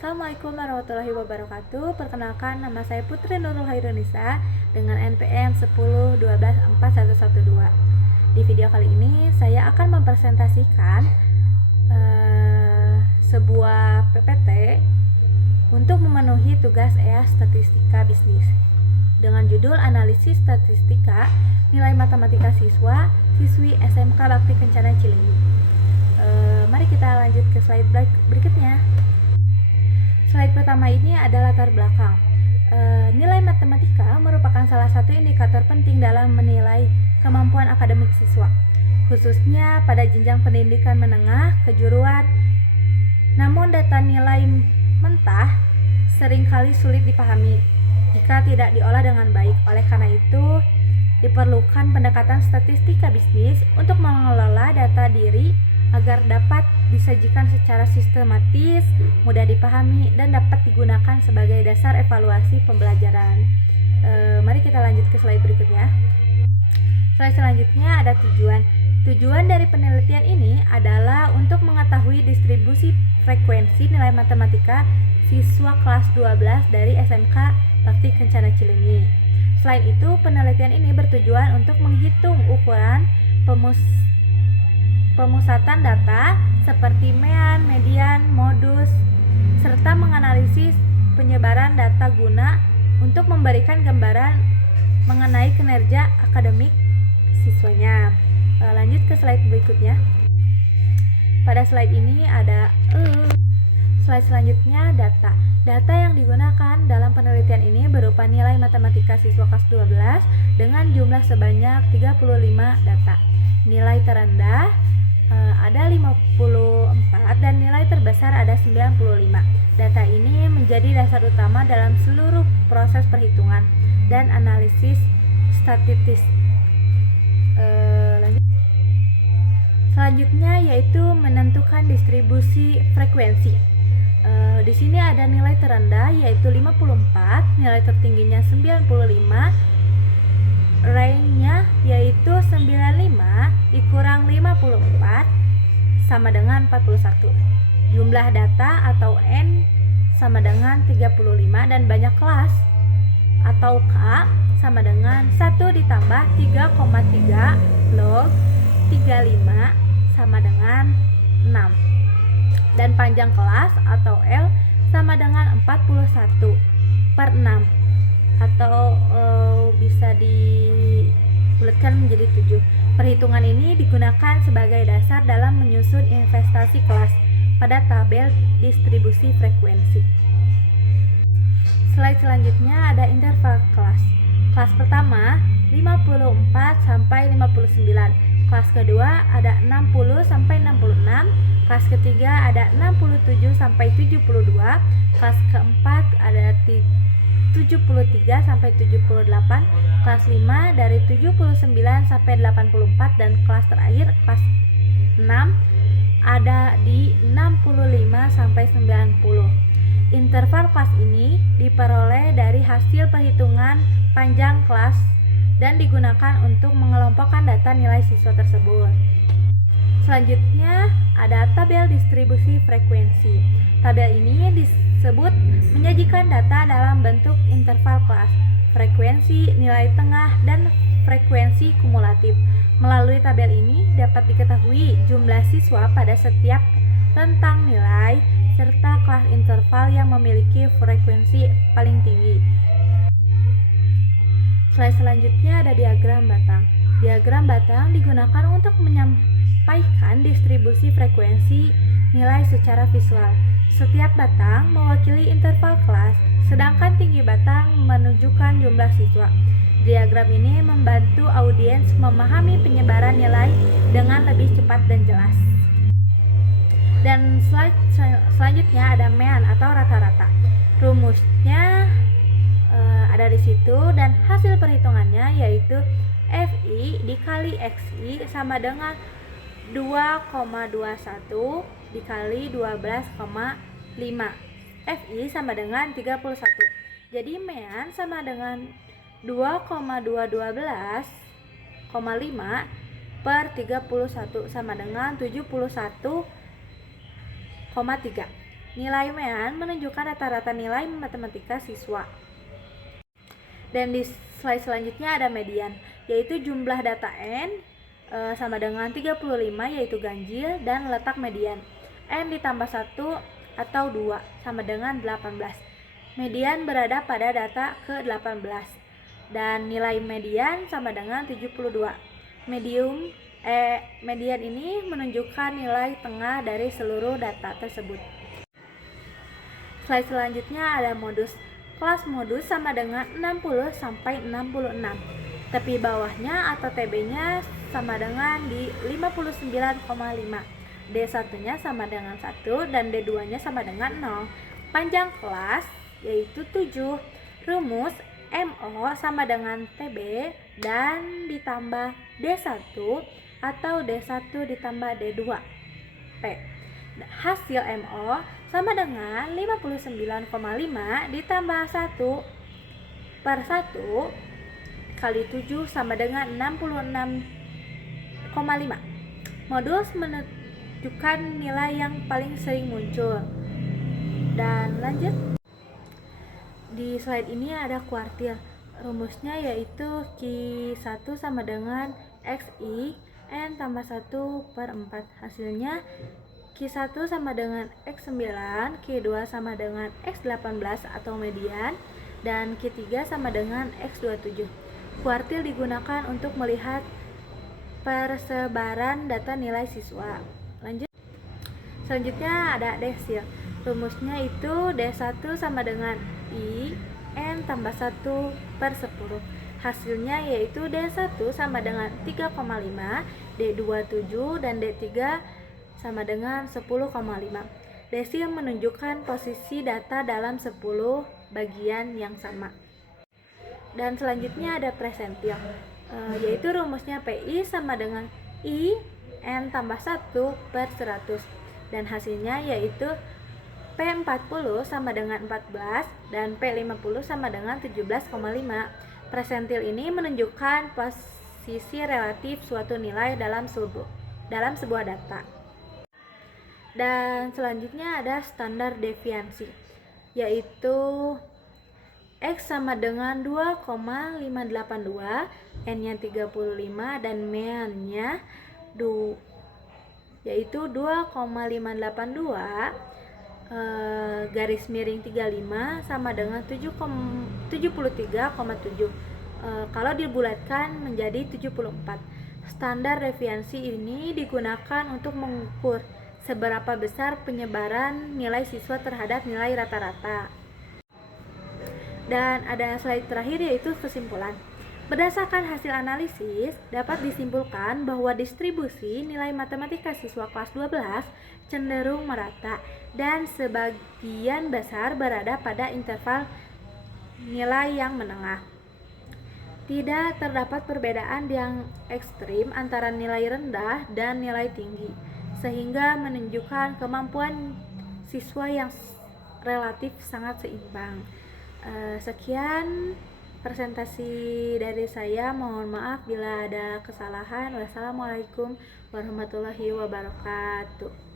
Assalamualaikum warahmatullahi wabarakatuh. Perkenalkan, nama saya Putri Nurul Hairunisa dengan NPM 10124112. Di video kali ini saya akan mempresentasikan sebuah PPT untuk memenuhi tugas EAS Statistika Bisnis dengan judul Analisis Statistika Nilai Matematika Siswi SMK Bakti Kencana Cileunyi. Mari kita lanjut ke slide berikutnya. Slide pertama ini ada latar belakang. Nilai matematika merupakan salah satu indikator penting dalam menilai kemampuan akademik siswa, khususnya pada jenjang pendidikan menengah kejuruan. Namun data nilai mentah seringkali sulit dipahami jika tidak diolah dengan baik. Oleh karena itu, diperlukan pendekatan statistika bisnis untuk mengelola data diri agar dapat disajikan secara sistematis, mudah dipahami, dan dapat digunakan sebagai dasar evaluasi pembelajaran. Mari kita lanjut ke slide berikutnya. Slide selanjutnya ada tujuan. Tujuan dari penelitian ini adalah untuk mengetahui distribusi frekuensi nilai matematika siswa kelas 12 dari SMK Bakti Kencana Cileunyi. Selain itu, penelitian ini bertujuan untuk menghitung ukuran pemusatan data seperti mean, median, modus, serta menganalisis penyebaran data guna untuk memberikan gambaran mengenai kinerja akademik siswanya. Lanjut ke slide berikutnya. Pada slide ini ada slide selanjutnya data. Data yang digunakan dalam penelitian ini berupa nilai matematika siswa kelas 12 dengan jumlah sebanyak 35 data. Nilai terendah ada 54 dan nilai terbesar ada 95. Data ini menjadi dasar utama dalam seluruh proses perhitungan dan analisis statistik. Selanjutnya yaitu menentukan distribusi frekuensi. Di sini ada nilai terendah yaitu 54, nilai tertingginya 95, range-nya yaitu 95 dikurang 54 sama dengan 41. Jumlah data atau N sama dengan 35 dan banyak kelas atau K sama dengan 1 ditambah 3,3 log 35 sama dengan 6. Dan panjang kelas atau L sama dengan 41/6 atau bisa dibulatkan menjadi 7. Perhitungan ini digunakan sebagai dasar dalam menyusun investasi kelas pada tabel distribusi frekuensi. Slide selanjutnya ada interval kelas. Kelas pertama 54 sampai 59. Kelas kedua ada 60 sampai 66. Kelas ketiga ada 67 sampai 72. Kelas keempat ada 73 sampai 78, kelas 5 dari 79 sampai 84, dan kelas terakhir kelas 6 ada di 65 sampai 90. Interval kelas ini diperoleh dari hasil perhitungan panjang kelas dan digunakan untuk mengelompokkan data nilai siswa tersebut. Selanjutnya ada tabel distribusi frekuensi. Tabel ini disebut menyajikan data dalam bentuk interval kelas, frekuensi, nilai tengah, dan frekuensi kumulatif. Melalui tabel ini dapat diketahui jumlah siswa pada setiap rentang nilai serta kelas interval yang memiliki frekuensi paling tinggi. Slide selanjutnya ada diagram batang. Diagram batang digunakan untuk menyampaikan distribusi frekuensi nilai secara visual. Setiap batang mewakili interval kelas, sedangkan tinggi batang menunjukkan jumlah siswa. Diagram ini membantu audiens memahami penyebaran nilai dengan lebih cepat dan jelas. Dan slide selanjutnya ada mean atau rata-rata. Rumusnya ada di situ dan hasil perhitungannya yaitu FI dikali XI sama dengan 2,21 dikali 12,5. FI sama dengan 31. Jadi mean sama dengan 2,212,5 per 31 sama dengan 71,3. Nilai mean menunjukkan rata-rata nilai matematika siswa. Dan di slide selanjutnya ada median, yaitu jumlah data n sama dengan 35 yaitu ganjil dan letak median. N ditambah 1 atau 2 sama dengan 18. Median berada pada data ke-18 dan nilai median sama dengan 72. Median ini menunjukkan nilai tengah dari seluruh data tersebut. Slide selanjutnya ada modus. Kelas modus sama dengan 60 sampai 66. Tepi bawahnya atau TB-nya sama dengan di 59,5. D1-nya sama dengan 1 dan D2-nya sama dengan 0. Panjang kelas yaitu 7. Rumus MO sama dengan TB dan ditambah D1 atau D1 ditambah D2 P. Hasil MO sama dengan 59,5 ditambah 1 per 1 kali 7 sama dengan 66,5. Modus menunjukkan nilai yang paling sering muncul. Dan lanjut. Di slide ini ada kuartil. Rumusnya yaitu Q1 sama dengan XI N tambah 1 per 4. Hasilnya Q1 sama dengan X9, Q2 sama dengan X18 atau median, dan Q3 sama dengan X27. Kuartil digunakan untuk melihat persebaran data nilai siswa. Lanjut. Selanjutnya ada desil. Rumusnya itu D1 sama dengan I N tambah 1 per 10. Hasilnya yaitu D1 sama dengan 3,5, D2 7 dan D3 sama dengan 10,5. Desil menunjukkan posisi data dalam 10 bagian yang sama. Dan selanjutnya ada presentil, yaitu rumusnya PI sama dengan I N tambah 1 per 100. Dan hasilnya yaitu P40 sama dengan 14 dan P50 sama dengan 17,5. Presentil ini menunjukkan posisi relatif suatu nilai dalam sebuah data. Dan selanjutnya ada standar deviansi, yaitu X sama dengan 2,582, N-nya 35 dan mean-nya yaitu 2,582 garis miring 35 sama dengan 73,7. Kalau dibulatkan menjadi 74. Standar deviansi ini digunakan untuk mengukur seberapa besar penyebaran nilai siswa terhadap nilai rata-rata. Dan ada slide terakhir yaitu kesimpulan. Berdasarkan hasil analisis, dapat disimpulkan bahwa distribusi nilai matematika siswa kelas 12 cenderung merata dan sebagian besar berada pada interval nilai yang menengah. Tidak terdapat perbedaan yang ekstrim antara nilai rendah dan nilai tinggi, sehingga menunjukkan kemampuan siswa yang relatif sangat seimbang. Sekian presentasi dari saya, mohon maaf bila ada kesalahan. Wassalamualaikum warahmatullahi wabarakatuh.